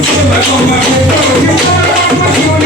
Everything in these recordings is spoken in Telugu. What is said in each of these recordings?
Thank you.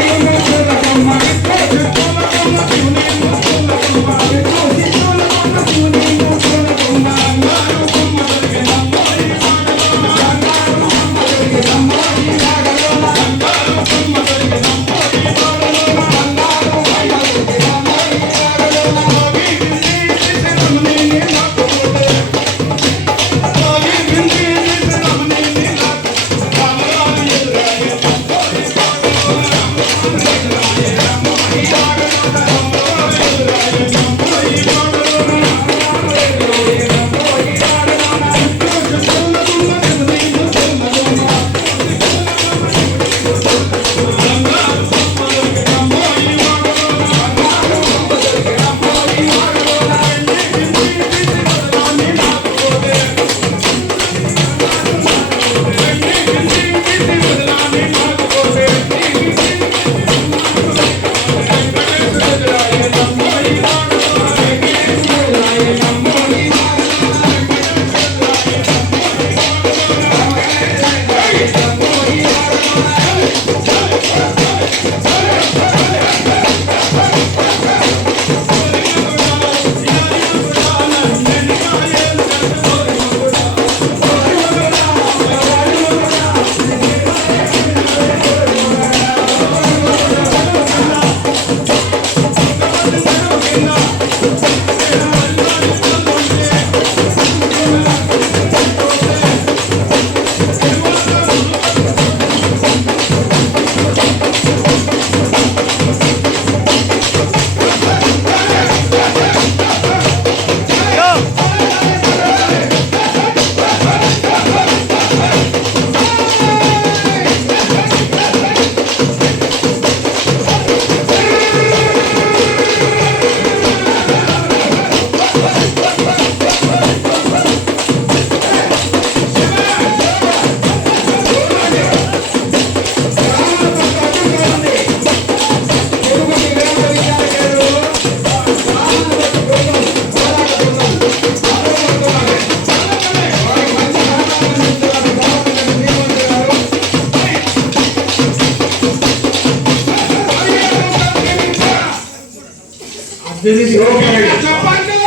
చెప్పండి